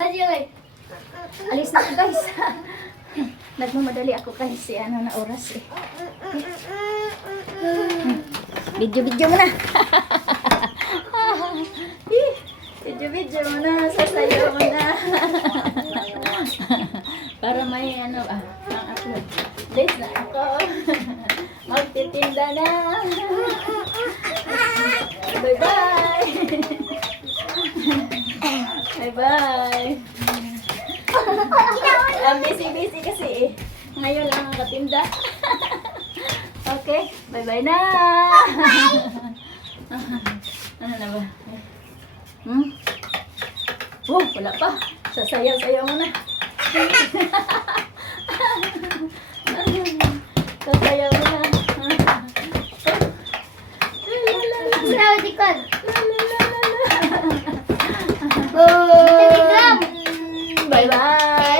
Alis na ako guys. Nagmamadali ako kasi ano na oras eh. Video mo na. Video mo na. Sasayaw mo na. Para may ano ang upload. Late na ako. Magtitinda na. Bye-bye. Bye-bye. Busy kasi eh. Ngayon lang ang katinda. Okay, bye-bye na. Ano na ba? Oh, wala pa. Sasayaw-sayaw mo na. Sasayaw mo na. Bye-bye.